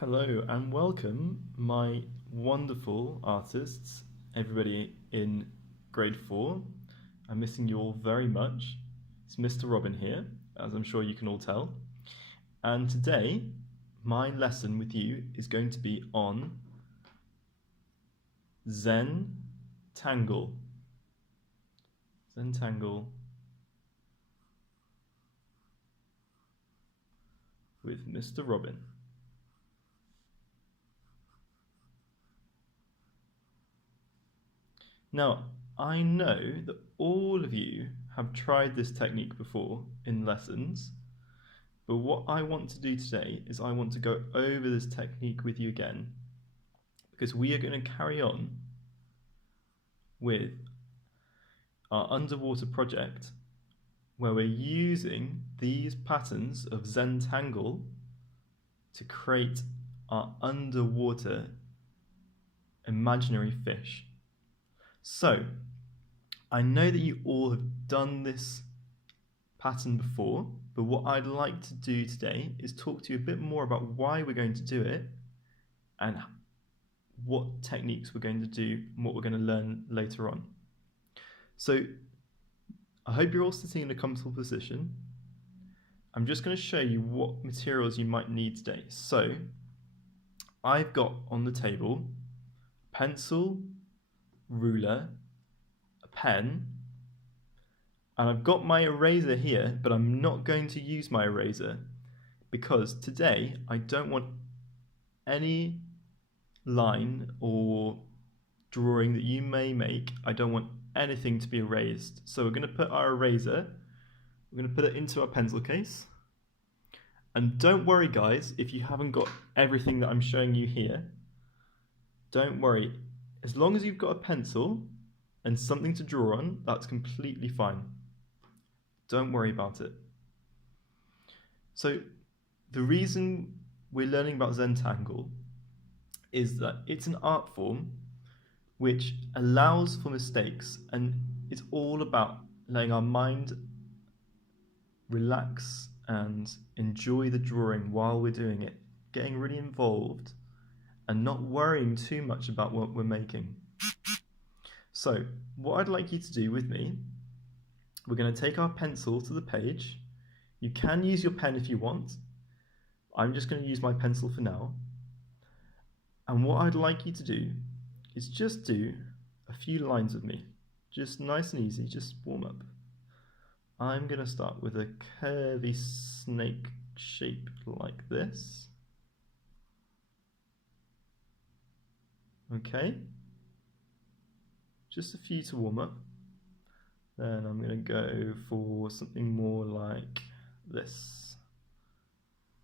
Hello and welcome, my wonderful artists, everybody in grade 4. I'm missing you all very much. It's Mr. Robin here, as I'm sure you can all tell. And today, my lesson with you is going to be on Zentangle. Zentangle with Mr. Robin. Now, I know that all of you have tried this technique before in lessons, but what I want to do today is I want to go over this technique with you again, because we are going to carry on with our underwater project where we're using these patterns of Zentangle to create our underwater imaginary fish. So, I know that you all have done this pattern before, but what I'd like to do today is talk to you a bit more about why we're going to do it and what techniques we're going to do and what we're going to learn later on. So, I hope you're all sitting in a comfortable position. I'm just going to show you what materials you might need today. So, I've got on the table a pencil, ruler, a pen, and I've got my eraser here, but I'm not going to use my eraser because today I don't want any line or drawing that you may make, I don't want anything to be erased. So we're going to put our eraser, we're going to put it into our pencil case. And don't worry guys, if you haven't got everything that I'm showing you here, don't worry. As long as you've got a pencil and something to draw on, that's completely fine. Don't worry about it. So the reason we're learning about Zentangle is that it's an art form which allows for mistakes, and it's all about letting our mind relax and enjoy the drawing while we're doing it, getting really involved and not worrying too much about what we're making. So, what I'd like you to do with me, we're going to take our pencil to the page. You can use your pen if you want. I'm just going to use my pencil for now. And what I'd like you to do is just do a few lines with me. Just nice and easy, just warm up. I'm going to start with a curvy snake shape like this. Okay, just a few to warm up. Then I'm going to go for something more like this.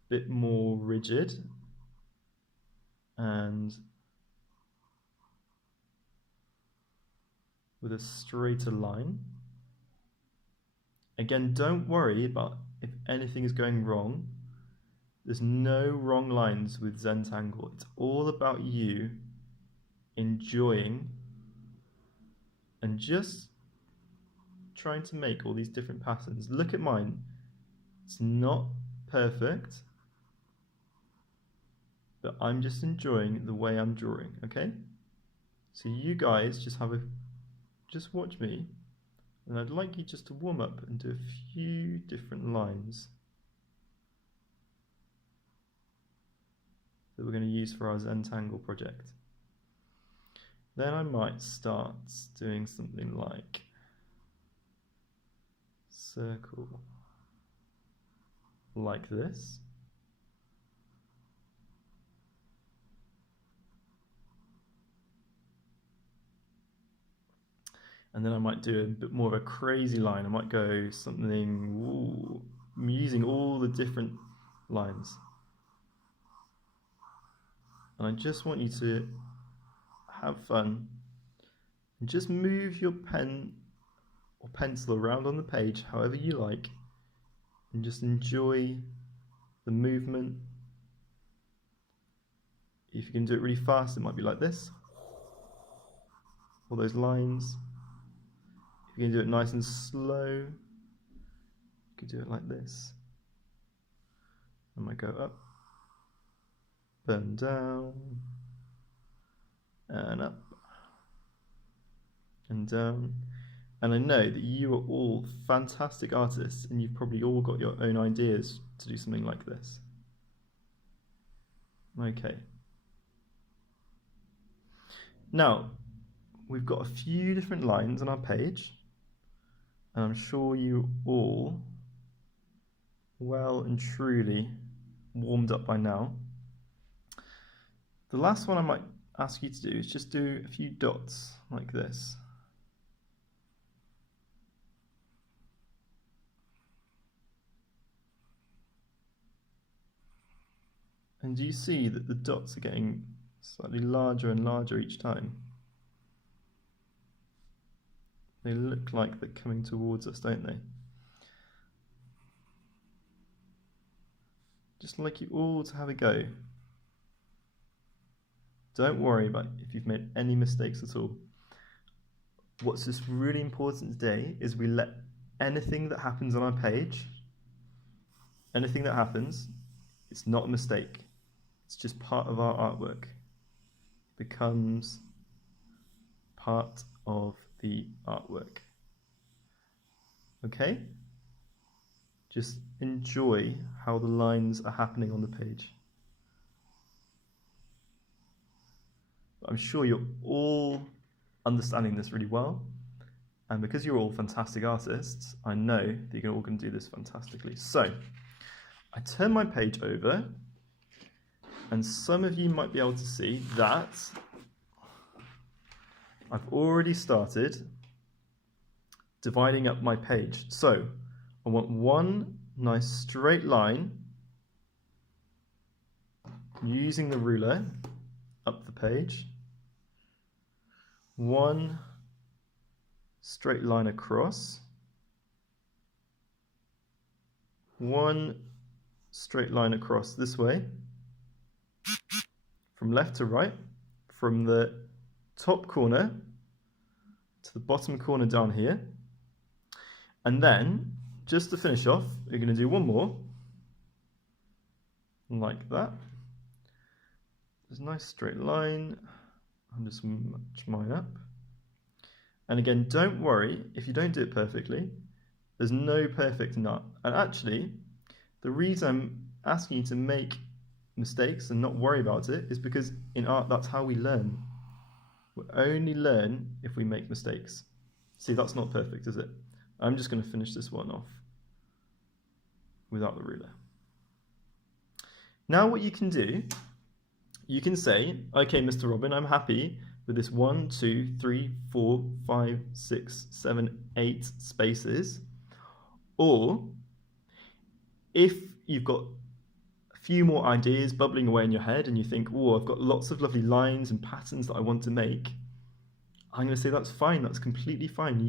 A bit more rigid and with a straighter line. Again, don't worry about if anything is going wrong. There's no wrong lines with Zentangle. It's all about you enjoying and just trying to make all these different patterns. Look at mine. It's not perfect, but I'm just enjoying the way I'm drawing, okay? So you guys just watch me, and I'd like you just to warm up and do a few different lines that we're going to use for our Zentangle project. Then I might start doing something like circle like this. And then I might do a bit more of a crazy line. I might go something, I'm using all the different lines. And I just want you to have fun and just move your pen or pencil around on the page however you like and just enjoy the movement. If you can do it really fast, it might be like this, all those lines. If you can do it nice and slow, you can do it like this. I might go up and down, and up, and down. And I know that you are all fantastic artists, and you've probably all got your own ideas to do something like this. Okay. Now, we've got a few different lines on our page, and I'm sure you all well and truly warmed up by now. The last one I might ask you to do is just do a few dots like this. And do you see that the dots are getting slightly larger and larger each time? They look like they're coming towards us, don't they? Just like you all to have a go. Don't worry about if you've made any mistakes at all. What's just really important today is we let anything that happens on our page, anything that happens, it's not a mistake. It's just part of our artwork. It becomes part of the artwork. Okay? Just enjoy how the lines are happening on the page. I'm sure you're all understanding this really well. And because you're all fantastic artists, I know that you're all going to do this fantastically. So, I turn my page over, and some of you might be able to see that I've already started dividing up my page. So, I want one nice straight line using the ruler up the page. One straight line across. One straight line across this way. From left to right. From the top corner to the bottom corner down here. And then, just to finish off, we're going to do one more. Like that. There's a nice straight line. I'll just match mine up. And again, don't worry if you don't do it perfectly. There's no perfect in art. And actually, the reason I'm asking you to make mistakes and not worry about it is because in art, that's how we learn. We only learn if we make mistakes. See, that's not perfect, is it? I'm just going to finish this one off without the ruler. Now what you can do, you can say, okay, Mr. Robin, I'm happy with this 1, 2, 3, 4, 5, 6, 7, 8 spaces. Or if you've got a few more ideas bubbling away in your head and you think, oh, I've got lots of lovely lines and patterns that I want to make, I'm going to say that's fine, that's completely fine.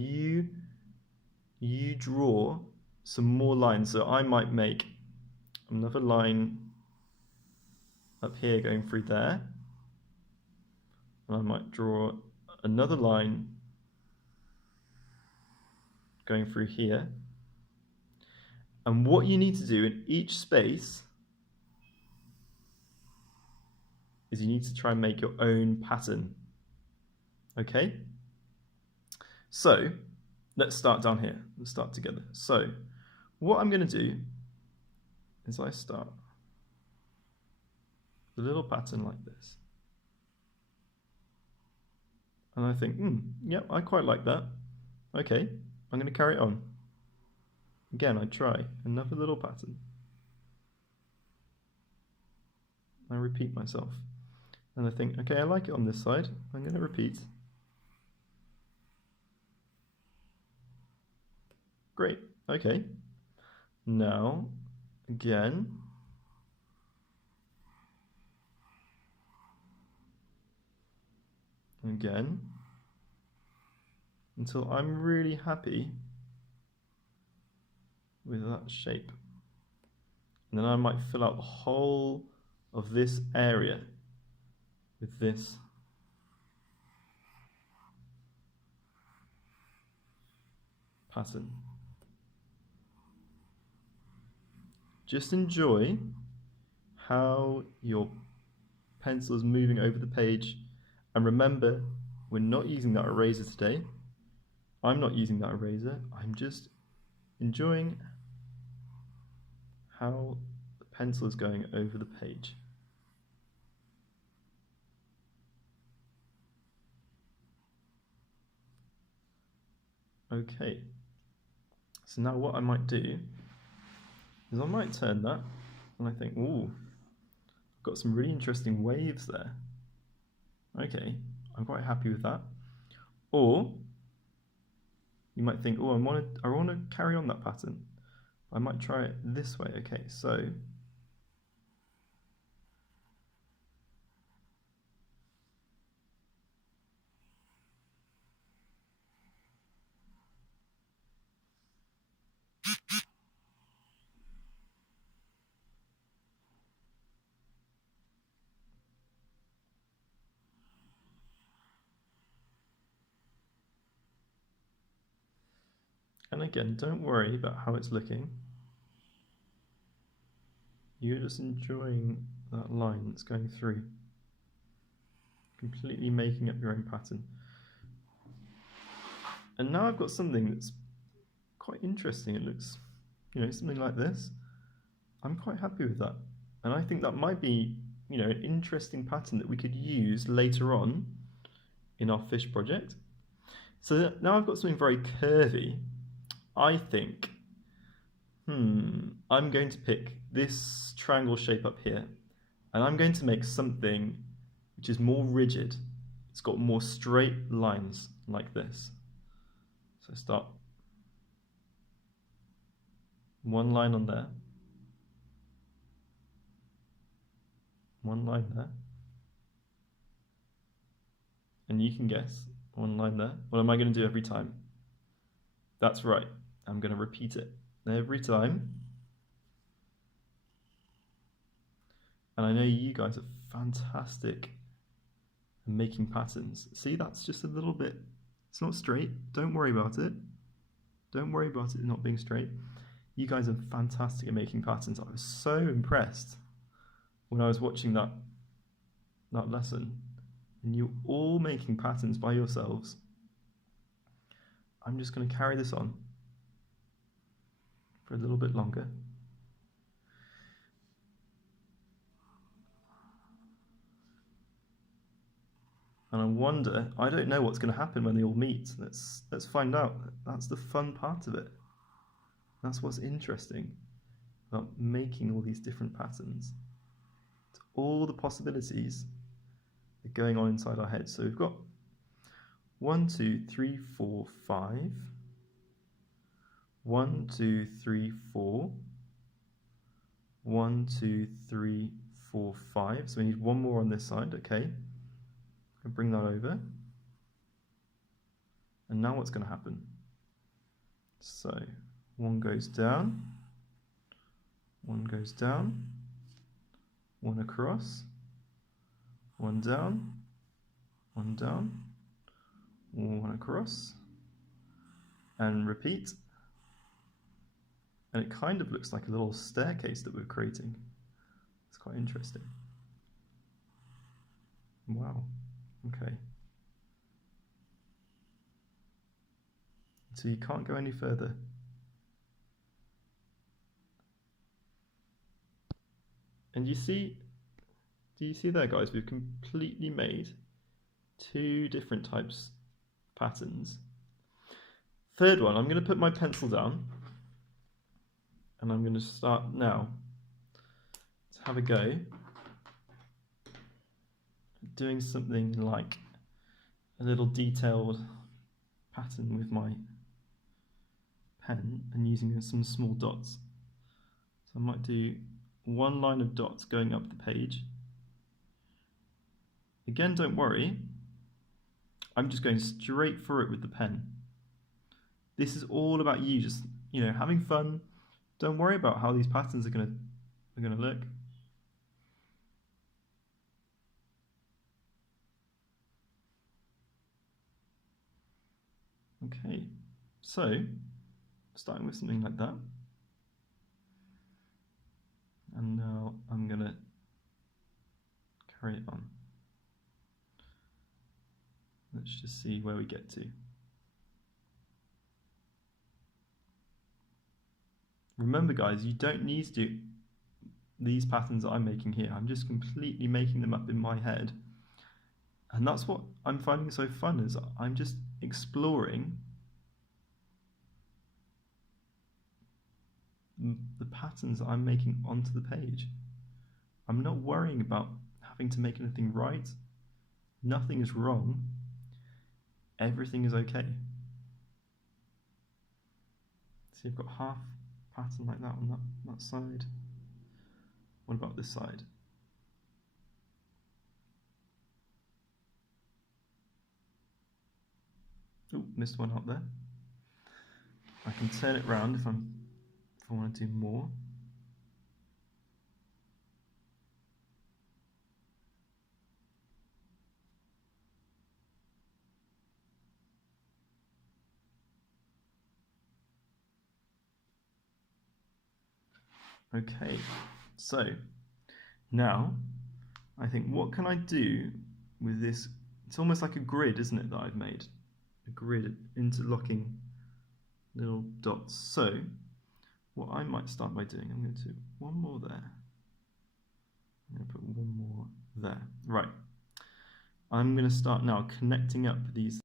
You draw some more lines. So I might make another line up here going through there. And I might draw another line going through here. And what you need to do in each space is you need to try and make your own pattern. Okay? So, let's start down here. Let's start together. So, what I'm going to do is I start with a little pattern like this. And I think, yep, I quite like that. Okay, I'm going to carry it on. Again, I try another little pattern. I repeat myself. And I think, okay, I like it on this side. I'm going to repeat. Great, okay. Now, again. Again. Until I'm really happy with that shape. And then I might fill out the whole of this area with this pattern. Just enjoy how your pencil is moving over the page. And remember, we're not using that eraser today. I'm not using that eraser. I'm just enjoying how the pencil is going over the page. Okay, so now what I might do is I might turn that and I think, ooh, I've got some really interesting waves there. Okay, I'm quite happy with that. Or you might think, oh, I want to carry on that pattern. I might try it this way. Okay, so and again, don't worry about how it's looking. You're just enjoying that line that's going through. Completely making up your own pattern. And now I've got something that's quite interesting. It looks, something like this. I'm quite happy with that. And I think that might be, an interesting pattern that we could use later on in our fish project. So now I've got something very curvy. I think, I'm going to pick this triangle shape up here, and I'm going to make something which is more rigid. It's got more straight lines like this. So start one line on there, one line there, and you can guess, one line there. What am I going to do every time? That's right, I'm going to repeat it every time. And I know you guys are fantastic at making patterns. See, that's just a little bit, it's not straight. Don't worry about it. Don't worry about it not being straight. You guys are fantastic at making patterns. I was so impressed when I was watching that lesson, and you're all making patterns by yourselves. I'm just going to carry this on for a little bit longer. And I wonder, I don't know what's going to happen when they all meet. Let's find out. That's the fun part of it. That's what's interesting about making all these different patterns. It's all the possibilities that are going on inside our heads. So we've got 1, 2, 3, 4, 5. 1, 2, 3, 4. 1, 2, 3, 4, 5. So we need one more on this side, okay. And bring that over. And now what's going to happen? So one goes down, one goes down, one across, one down, one down, one across, and repeat. And it kind of looks like a little staircase that we're creating. It's quite interesting. Wow. Okay. So you can't go any further. And do you see there, guys, we've completely made two different types of patterns. Third one, I'm going to put my pencil down and I'm going to start now to have a go doing something like a little detailed pattern with my pen and using some small dots. So I might do one line of dots going up the page. Again, don't worry, I'm just going straight for it with the pen. This is all about you just, having fun. Don't worry about how these patterns are going to look. Okay, so starting with something like that. And now I'm going to carry on. Let's just see where we get to. Remember guys, you don't need to do these patterns that I'm making here. I'm just completely making them up in my head. And that's what I'm finding so fun, is I'm just exploring the patterns that I'm making onto the page. I'm not worrying about having to make anything right. Nothing is wrong. Everything is okay. See, I've got half pattern like that on that side. What about this side? Oh, missed one out there. I can turn it round if I want to do more. Okay, so now I think, what can I do with this? It's almost like a grid, isn't it, that I've made? A grid interlocking little dots. So what I might start by doing, I'm going to do one more there. I'm going to put one more there. Right. I'm going to start now connecting up these